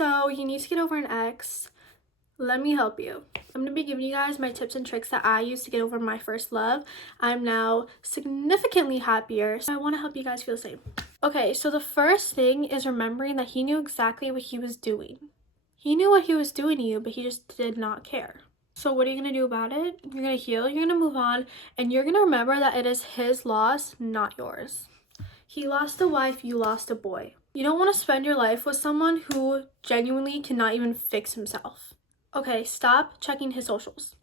So you need to get over an ex. Let me help you. I'm going to be giving you guys my tips and tricks that I used to get over my first love. I'm now significantly happier, so I want to help you guys feel the same. Okay, so the first thing is remembering that he knew exactly what he was doing. He knew what he was doing to you, but he just did not care. So what are you going to do about it? You're going to heal, you're going to move on, and you're going to remember that it is his loss, not yours. He lost a wife, you lost a boy. You don't want to spend your life with someone who genuinely cannot even fix himself. Okay, stop checking his socials.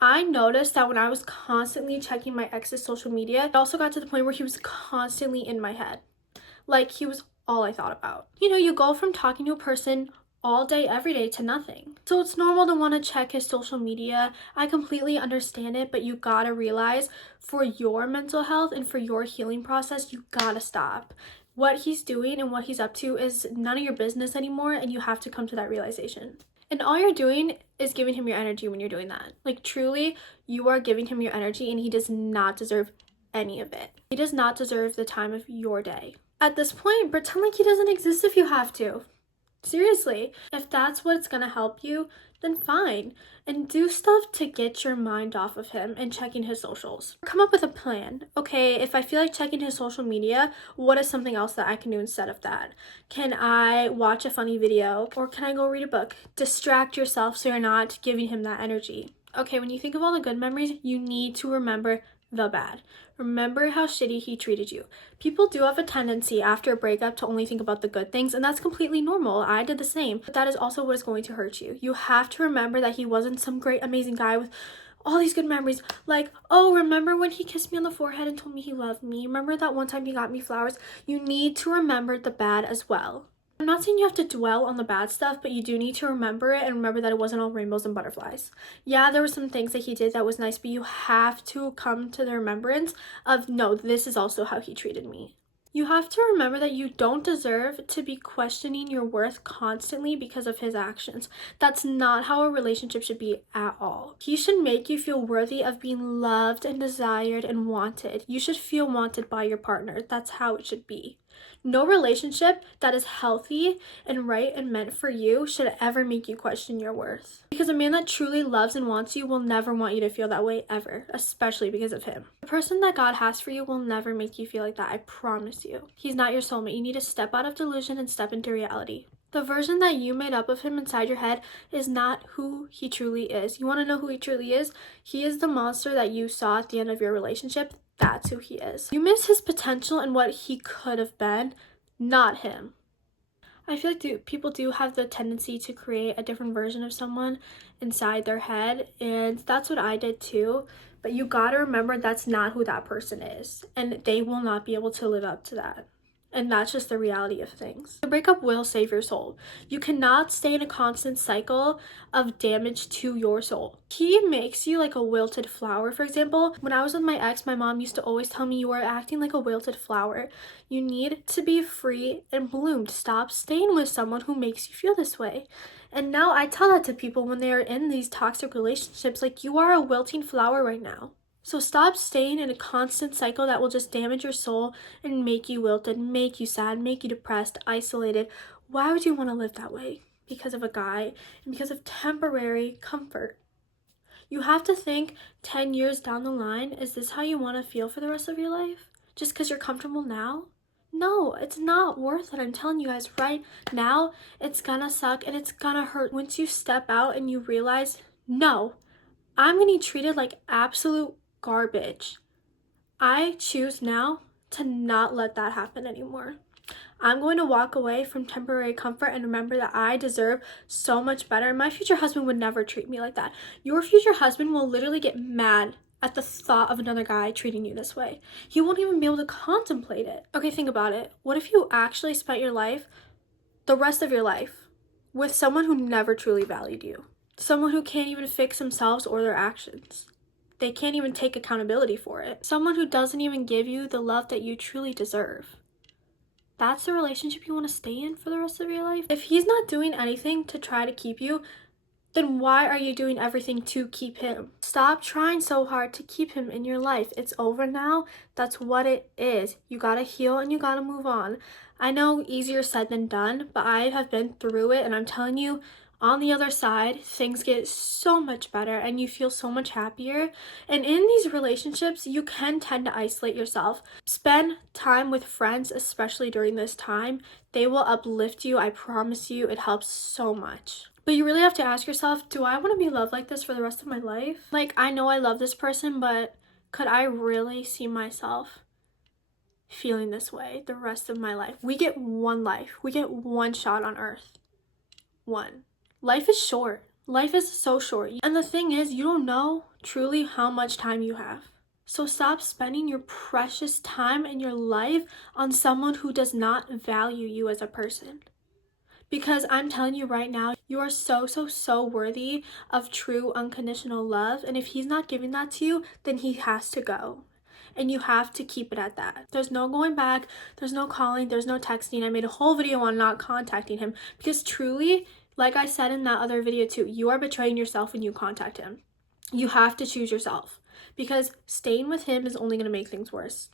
I noticed that when I was constantly checking my ex's social media, it also got to the point where he was constantly in my head. Like, he was all I thought about. You know, you go from talking to a person all day, every day to nothing. So it's normal to want to check his social media. I completely understand it, but you gotta realize for your mental health and for your healing process, you gotta stop. What he's doing and what he's up to is none of your business anymore, and you have to come to that realization. And all you're doing is giving him your energy when you're doing that. Like, truly, you are giving him your energy, and he does not deserve any of it. He does not deserve the time of your day. At this point, pretend like he doesn't exist if you have to. Seriously, if that's what's gonna help you, then fine. And do stuff to get your mind off of him and checking his socials. Come up with a plan. Okay, if I feel like checking his social media, what is something else that I can do instead of that? Can I watch a funny video? Or can I go read a book? Distract yourself so you're not giving him that energy. Okay, when you think of all the good memories, you need to remember the bad. Remember how shitty he treated you. People do have a tendency after a breakup to only think about the good things, and that's completely normal. I did the same, but that is also what is going to hurt you. You have to remember that he wasn't some great, amazing guy with all these good memories. Like, oh, remember when he kissed me on the forehead and told me he loved me? Remember that one time he got me flowers? You need to remember the bad as well. I'm not saying you have to dwell on the bad stuff, but you do need to remember it and remember that it wasn't all rainbows and butterflies. Yeah, there were some things that he did that was nice, but you have to come to the remembrance of, no, this is also how he treated me. You have to remember that you don't deserve to be questioning your worth constantly because of his actions. That's not how a relationship should be at all. He should make you feel worthy of being loved and desired and wanted. You should feel wanted by your partner. That's how it should be. No relationship that is healthy and right and meant for you should ever make you question your worth. Because a man that truly loves and wants you will never want you to feel that way ever, especially because of him. The person that God has for you will never make you feel like that, I promise you. He's not your soulmate. You need to step out of delusion and step into reality. The version that you made up of him inside your head is not who he truly is. You want to know who he truly is? He is the monster that you saw at the end of your relationship. That's who he is. You miss his potential and what he could have been, not him. I feel like people do have the tendency to create a different version of someone inside their head, and that's what I did too. But you gotta remember that's not who that person is, and they will not be able to live up to that. And that's just the reality of things. The breakup will save your soul. You cannot stay in a constant cycle of damage to your soul. He makes you like a wilted flower. For example, when I was with my ex, my mom used to always tell me, you are acting like a wilted flower. You need to be free and bloomed. Stop staying with someone who makes you feel this way. And now I tell that to people when they are in these toxic relationships, like, you are a wilting flower right now. So stop staying in a constant cycle that will just damage your soul and make you wilted, make you sad, make you depressed, isolated. Why would you want to live that way? Because of a guy and because of temporary comfort. You have to think 10 years down the line, is this how you want to feel for the rest of your life? Just because you're comfortable now? No, it's not worth it. I'm telling you guys right now, it's gonna suck and it's gonna hurt. Once you step out and you realize, no, I'm gonna be treated like absolute garbage. I choose now to not let that happen anymore. I'm going to walk away from temporary comfort and remember that I deserve so much better. My future husband would never treat me like that. Your future husband will literally get mad at the thought of another guy treating you this way. He won't even be able to contemplate it. Okay, think about it. What if you actually spent your life, the rest of your life, with someone who never truly valued you? Someone who can't even fix themselves or their actions. They can't even take accountability for it. Someone who doesn't even give you the love that you truly deserve. That's the relationship you want to stay in for the rest of your life? If he's not doing anything to try to keep you, then why are you doing everything to keep him? Stop trying so hard to keep him in your life. It's over now. That's what it is. You gotta heal and you gotta move on. I know easier said than done, but I have been through it, and I'm telling you, on the other side, things get so much better and you feel so much happier. And in these relationships, you can tend to isolate yourself. Spend time with friends, especially during this time. They will uplift you. I promise you, it helps so much. But you really have to ask yourself, do I want to be loved like this for the rest of my life? Like, I know I love this person, but could I really see myself feeling this way the rest of my life? We get one life. We get one shot on earth. One. Life is short. Life is so short. And the thing is, you don't know truly how much time you have. So stop spending your precious time and your life on someone who does not value you as a person. Because I'm telling you right now, you are so worthy of true unconditional love. And if he's not giving that to you, then he has to go. And you have to keep it at that. There's no going back. There's no calling. There's no texting. I made a whole video on not contacting him because truly, like I said in that other video too, you are betraying yourself when you contact him. You have to choose yourself because staying with him is only going to make things worse.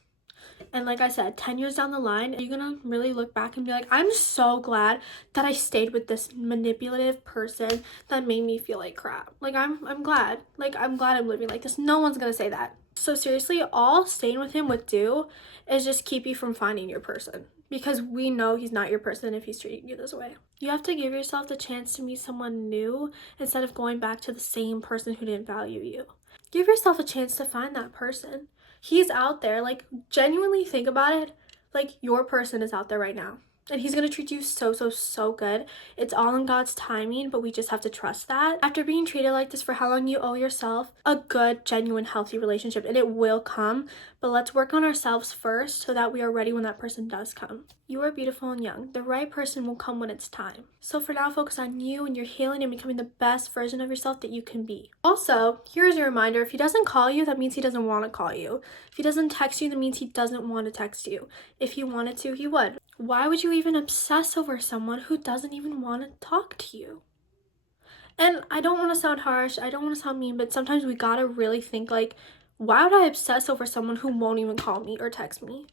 And like I said, 10 years down the line, you're gonna really look back and be like, I'm so glad that I stayed with this manipulative person that made me feel like crap. Like, I'm glad. Like, I'm glad I'm living like this. No one's gonna say that. So seriously, all staying with him would do is just keep you from finding your person. Because we know he's not your person if he's treating you this way. You have to give yourself the chance to meet someone new instead of going back to the same person who didn't value you. Give yourself a chance to find that person. He's out there. Like, genuinely think about it. Like, your person is out there right now. And he's going to treat you so good. It's all in God's timing, but we just have to trust that. After being treated like this for how long, you owe yourself a good, genuine, healthy relationship. And it will come. But let's work on ourselves first so that we are ready when that person does come. You are beautiful and young. The right person will come when it's time. So for now, focus on you and your healing and becoming the best version of yourself that you can be. Also, here's a reminder. If he doesn't call you, that means he doesn't want to call you. If he doesn't text you, that means he doesn't want to text you. If he wanted to, he would. Why would you even obsess over someone who doesn't even want to talk to you? And I don't want to sound harsh. I don't want to sound mean, but sometimes we gotta really think like, why would I obsess over someone who won't even call me or text me?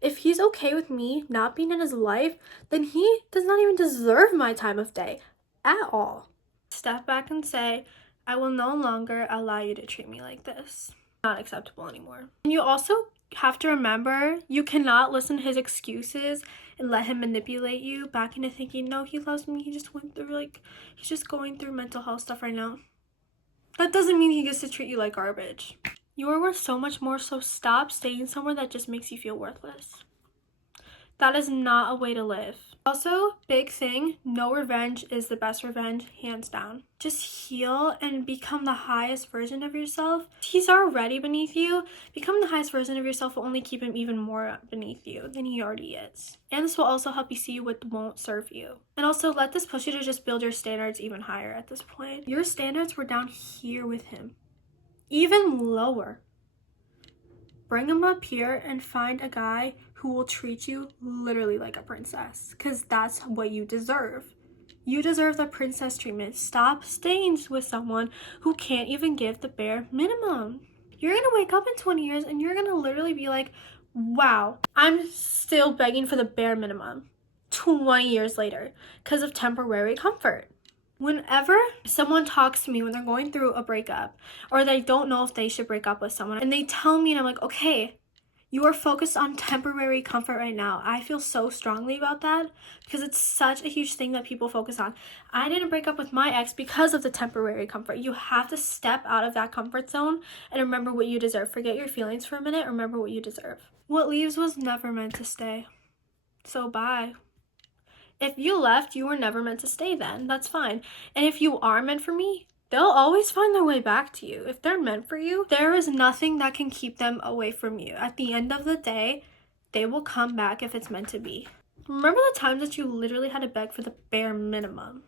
If he's okay with me not being in his life, then he does not even deserve my time of day at all. Step back and say, I will no longer allow you to treat me like this. Not acceptable anymore. And you also have to remember, you cannot listen to his excuses and let him manipulate you back into thinking, no, he loves me. He just went through, he's just going through mental health stuff right now. That doesn't mean he gets to treat you like garbage. You are worth so much more, so stop staying somewhere that just makes you feel worthless. That is not a way to live. Also, big thing, no revenge is the best revenge, hands down. Just heal and become the highest version of yourself. He's already beneath you. Become the highest version of yourself will only keep him even more beneath you than he already is. And this will also help you see what won't serve you. And also, let this push you to just build your standards even higher at this point. Your standards were down here with him. Even lower. Bring him up here and find a guy who will treat you literally like a princess, because that's what you deserve. You deserve the princess treatment. Stop staying with someone who can't even give the bare minimum. You're gonna wake up in 20 years and you're gonna literally be like, wow, I'm still begging for the bare minimum 20 years later because of temporary comfort. Whenever someone talks to me when they're going through a breakup or they don't know if they should break up with someone and they tell me and I'm like, okay, you are focused on temporary comfort right now. I feel so strongly about that because it's such a huge thing that people focus on. I didn't break up with my ex because of the temporary comfort. You have to step out of that comfort zone and remember what you deserve. Forget your feelings for a minute. Remember what you deserve. What leaves was never meant to stay. So bye. If you left, you were never meant to stay then. That's fine. And if you are meant for me, they'll always find their way back to you. If they're meant for you, there is nothing that can keep them away from you. At the end of the day, they will come back if it's meant to be. Remember the times that you literally had to beg for the bare minimum?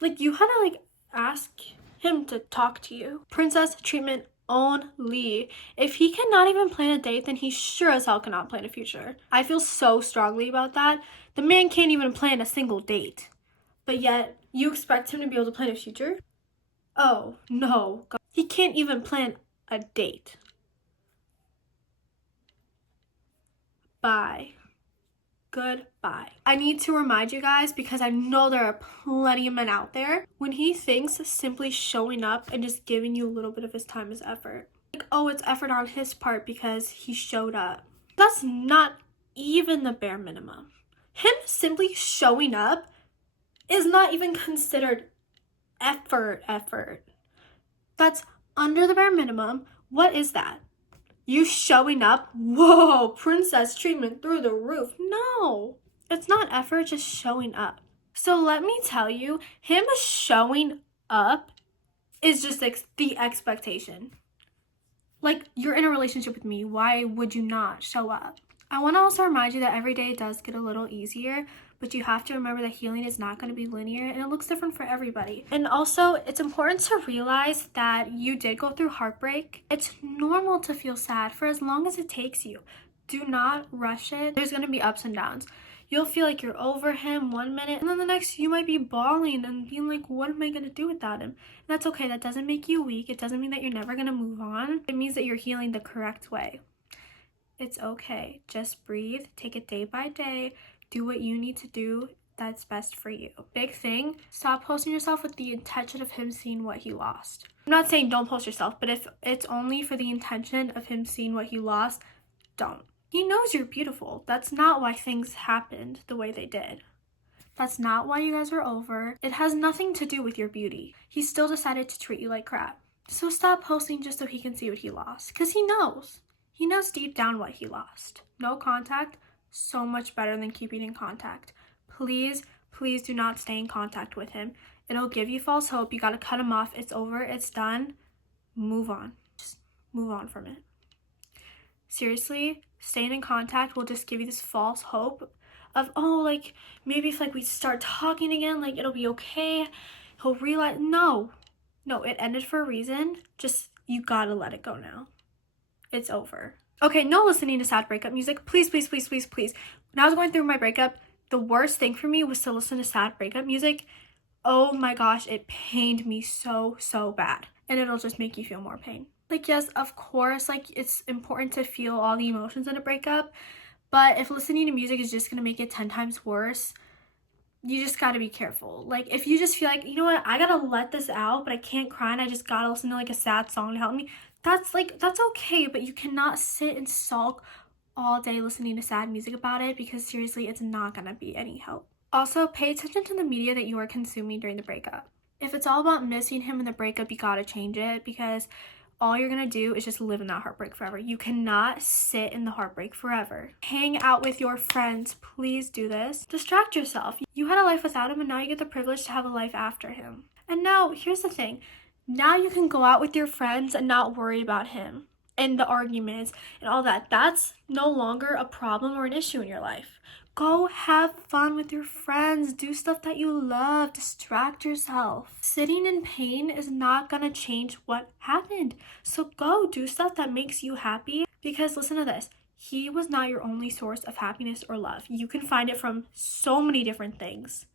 Like, you had to, ask him to talk to you. Princess treatment only. If he cannot even plan a date, then he sure as hell cannot plan a future. I feel so strongly about that. The man can't even plan a single date. But yet, you expect him to be able to plan a future? Oh, no. God. He can't even plan a date. goodbye. Goodbye. I need to remind you guys, because I know there are plenty of men out there, when he thinks simply showing up and just giving you a little bit of his time is effort. Like, oh, it's effort on his part because he showed up. That's not even the bare minimum. Him simply showing up is not even considered effort. That's under the bare minimum. What is that? You showing up? Whoa, princess treatment through the roof. No, it's not effort, just showing up. So let me tell you, him showing up is just the expectation. Like, you're in a relationship with me. Why would you not show up? I want to also remind you that every day does get a little easier, but you have to remember that healing is not going to be linear and it looks different for everybody. And also, it's important to realize that you did go through heartbreak. It's normal to feel sad for as long as it takes you. Do not rush it. There's going to be ups and downs. You'll feel like you're over him one minute, and then the next you might be bawling and being like, what am I going to do without him? And that's okay. That doesn't make you weak. It doesn't mean that you're never going to move on. It means that you're healing the correct way. It's okay. Just breathe. Take it day by day. Do what you need to do that's best for you. Big thing, stop posting yourself with the intention of him seeing what he lost. I'm not saying don't post yourself, but if it's only for the intention of him seeing what he lost, don't. He knows you're beautiful. That's not why things happened the way they did. That's not why you guys are over. It has nothing to do with your beauty. He still decided to treat you like crap. So stop posting just so he can see what he lost, because he knows. He knows deep down what he lost. No contact, so much better than keeping in contact. Please do not stay in contact with him. It'll give you false hope. You gotta cut him off. It's over. It's done. Move on. Just move on from it. Seriously, staying in contact will just give you this false hope of, oh, like, maybe if, like, we start talking again, like, it'll be okay. He'll realize, no, it ended for a reason. Just, you gotta let it go now. It's over. Okay, no listening to sad breakup music. Please. When I was going through my breakup, the worst thing for me was to listen to sad breakup music. Oh my gosh, it pained me so bad. And it'll just make you feel more pain. Like, yes, of course, like, it's important to feel all the emotions in a breakup. But if listening to music is just going to make it 10 times worse, you just got to be careful. Like, if you just feel like, you know what, I got to let this out, but I can't cry and I just got to listen to, like, a sad song to help me. That's okay, but you cannot sit and sulk all day listening to sad music about it, because seriously, it's not going to be any help. Also, pay attention to the media that you are consuming during the breakup. If it's all about missing him in the breakup, you got to change it, because all you're going to do is just live in that heartbreak forever. You cannot sit in the heartbreak forever. Hang out with your friends. Please do this. Distract yourself. You had a life without him, and now you get the privilege to have a life after him. And now, here's the thing. Now you can go out with your friends and not worry about him and the arguments and all that. That's no longer a problem or an issue in your life. Go have fun with your friends. Do stuff that you love. Distract yourself. Sitting in pain is not gonna change what happened. So go do stuff that makes you happy, because listen to this. He was not your only source of happiness or love. You can find it from so many different things.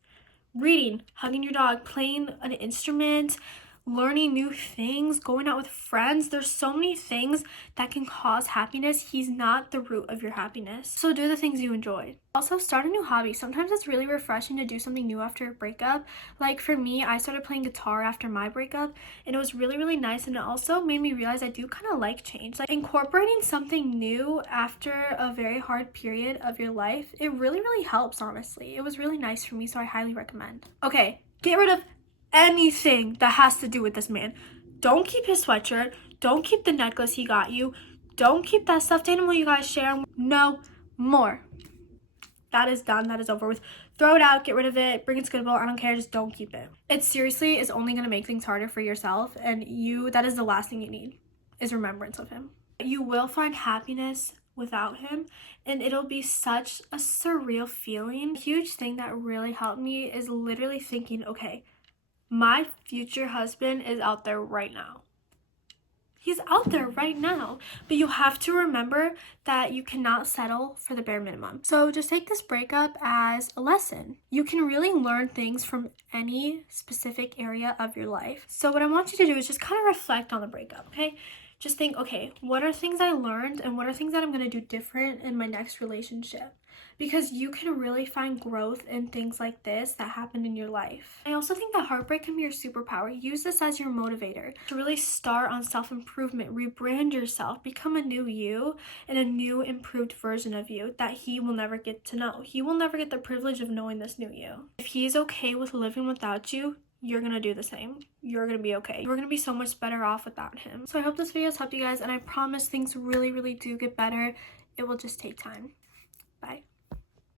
Reading, hugging your dog, playing an instrument, learning new things, going out with friends. There's so many things that can cause happiness. He's not the root of your happiness. So do the things you enjoy. Also, start a new hobby. Sometimes it's really refreshing to do something new after a breakup. Like for me, I started playing guitar after my breakup, and it was really nice, and it also made me realize I do kind of like change. Like incorporating something new after a very hard period of your life, it really helps, honestly. It was really nice for me, so I highly recommend. Okay, get rid of anything that has to do with this man. Don't keep his sweatshirt. Don't keep the necklace he got you. Don't keep that stuffed animal you guys share. No more. That is done. That is over with. Throw it out. Get rid of it. Bring it to Goodwill. I don't care. Just don't keep it. It seriously is only going to make things harder for yourself, and that is the last thing you need, is remembrance of him. You will find happiness without him, and it'll be such a surreal feeling. A huge thing that really helped me is literally thinking, okay, my future husband is out there right now. He's out there right now. But you have to remember that you cannot settle for the bare minimum. So just take this breakup as a lesson. You can really learn things from any specific area of your life. So what I want you to do is just kind of reflect on the breakup, okay? just think, okay, what are things I learned and what are things that I'm going to do different in my next relationship? Because you can really find growth in things like this that happen in your life. I also think that heartbreak can be your superpower. Use this as your motivator to really start on self-improvement, rebrand yourself, become a new you and a new improved version of you that he will never get to know. He will never get the privilege of knowing this new you. If he's okay with living without you, you're gonna do the same. You're gonna be okay. You're gonna be so much better off without him. So I hope this video has helped you guys, and I promise things really, really do get better. It will just take time. Bye.